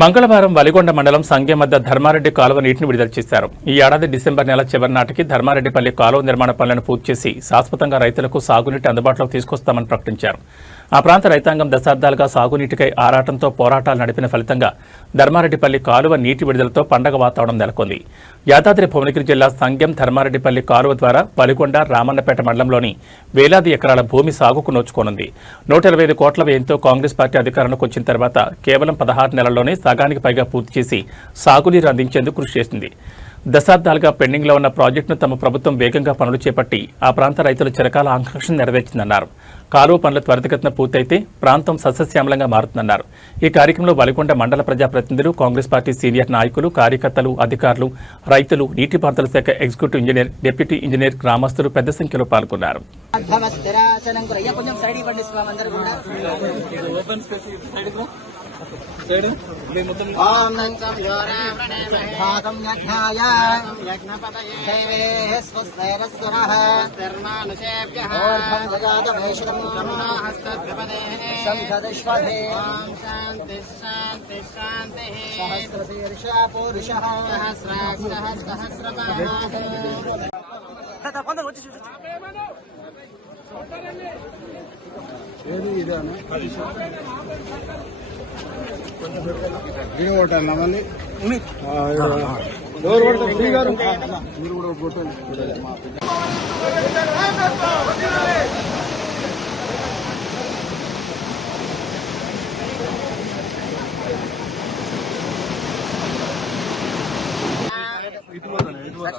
మంగళవారం వలిగొండ మండలం సంగెం వద్ద ధర్మారెడ్డి కాలువ నీటిని విడుదల చేశారు. ఈ ఏడాది డిసెంబర్ నెల చివరి నాటికి ధర్మారెడ్డిపల్లి కాలువ నిర్మాణ పనులను పూర్తి చేసి శాశ్వతంగా రైతులకు సాగునీటి అందుబాటులోకి తీసుకొస్తామని ప్రకటించారు. ఆ ప్రాంత రైతాంగం దశాబ్దాలుగా సాగునీటికై ఆరాటంతో పోరాటాలు నడిపిన ఫలితంగా ధర్మారెడ్డిపల్లి కాలువ నీటి విడుదలతో పండగ వాతావరణం నెలకొంది. యాదాద్రి భువనగిరి జిల్లా సంగెం ధర్మారెడ్డిపల్లి కాలువ ద్వారా వలిగొండ రామన్నపేట మండలంలోని వేలాది ఎకరాల భూమి సాగుకు నోచుకోనుంది. 125 కోట్ల వ్యయంతో కాంగ్రెస్ పార్టీ అధికారంలోకి వచ్చిన తర్వాత కేవలం 16 నెలల్లోనే సగానికి పైగా పూర్తి చేసి సాగునీరు అందించేందుకు కృషి చేసింది. దశాబ్దాలుగా పెండింగ్లో ఉన్న ప్రాజెక్టును తమ ప్రభుత్వం వేగంగా పనులు చేపట్టి ఆ ప్రాంత రైతుల చిరకాల ఆకాంక్షను నెరవేర్చిందన్నారు. కాలువ పనులు త్వరితగతిన పూర్తయితే ప్రాంతం సస్యశ్యామలంగా మారుతుందన్నారు. ఈ కార్యక్రమంలో వలిగొండ మండల ప్రజాప్రతినిధులు, కాంగ్రెస్ పార్టీ సీనియర్ నాయకులు, కార్యకర్తలు, అధికారులు, రైతులు, నీటిపారుదల శాఖ ఎగ్జిక్యూటివ్ ఇంజనీర్, డిప్యూటీ ఇంజనీర్, గ్రామస్తులు పెద్ద సంఖ్యలో పాల్గొన్నారు.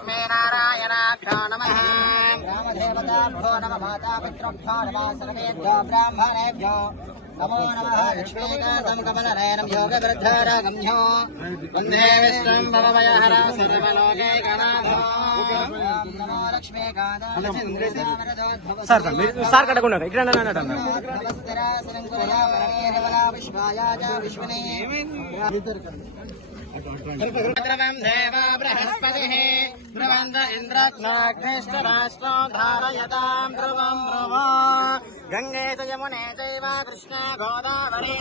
లక్ష్మీనారాయణాభ్యో నమః. రామదేవతాభ్యో నమః. మాతాపితృభ్యో నమః. సర్వేభ్యో బ్రాహ్మణేభ్యో నమో నమః. లక్ష్మీకాంతం కమలనయనం యోగవృద్ధారాగమ్యో వందే విష్ణుం భవభయహర సర్వలోకైకనాథో నమో లక్ష్మీకాంతం సార్ కడకుండా ఇక్కడ విశ్వాయ ద్రవం దేవ బృహస్పతిః ధ్రువంత ఇంద్రజ్ఞాగ్నిష్టరాష్ట్రో ధారయతాం ధ్రువం ధ్రువో గంగే చ యమునే చైవ కృష్ణే గోదావరి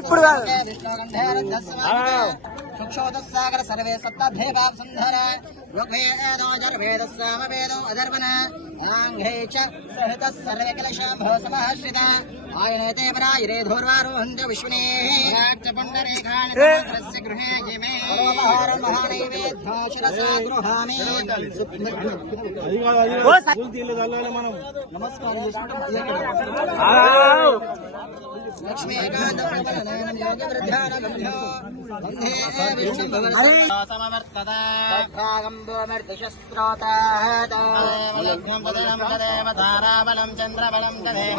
ఇప్పుడు సుక్షోదస్సాగర సర్వే సప్తభేదాం సుందర ఋగ్వేదో యజుర్వేదో సామవేదో అధర్వణ ఆంఘ్రే చ సహిత సర్వే కలశాంభో సమహర్షిత ఆయనతే పరాయరే ధూర్వారోహంత విష్ణునే రాజ్యపుండరేఖాని సమగ్రస్య గృహే జిమే మహానైవేద్యాశిరసా గృహామి నమస్కారం లక్ష్మీకాంతం కమలనయనం యోగవృద్ధారగమ్యో వందే విష్ణుం సమవర్తదాగం భూమర్దిశస్త్రోతాదేవ తారాబలం చంద్రబలం తదేవ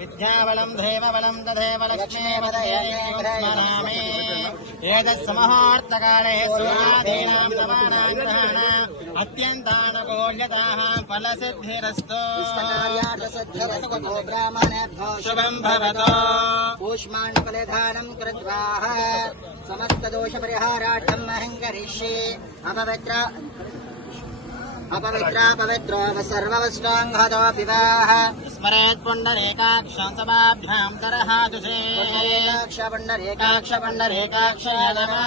విద్యాబలం దేవబలం తదేవ లక్ష్మీపదయస్మరామి ఏతస్సమహోర్తకాలే సూర్యాదీనాం నవానాం గ్రహాణాం అత్యంతానుకూల్యతాః ఫలసిద్ధిరస్తు శుభం భవతు కూష్మాండఫలధానం కృత్వా సమస్తదోషపరిహారార్థం అహం కరిష్యే अपवित्रो सर्ववस्त्राङ्घतो पिबाः स्मरेत् पुण्डरीकाक्षं सभाभ्यां तरहातुषे पुण्डरीकाक्ष नमः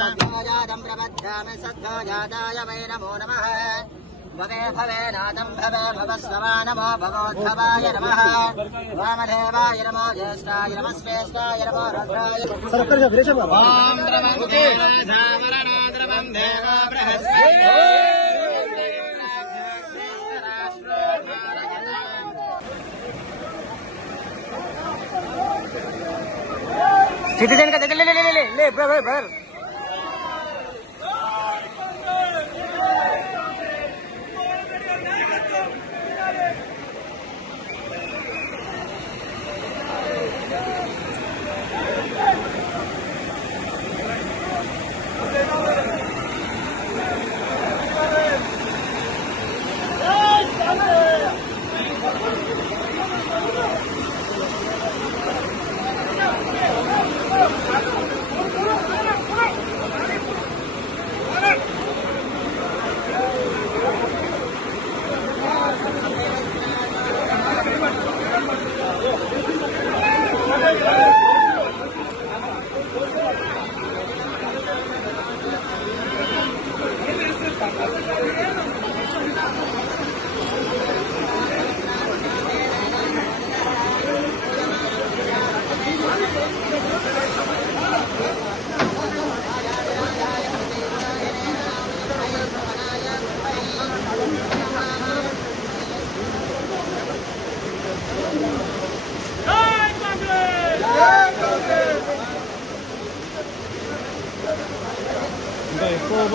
सद्योजातं प्रबध्यामि सद्योजाताय वै नमो नमः भवे भवेनाथं भवे भवस्वमा नमो भगवद्भवाय नमः वामदेवाय नमो ज्येष्ठाय नमः श्रेष्ठाय नमो रुद्राय ॐ द्रवं देवधावरणो द्रवं देव बृहस्पति सिटीजन का ले ले ले ले ले ब्रदर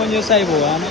ఓపెన్ చేస్తే అయిపోవా అన్న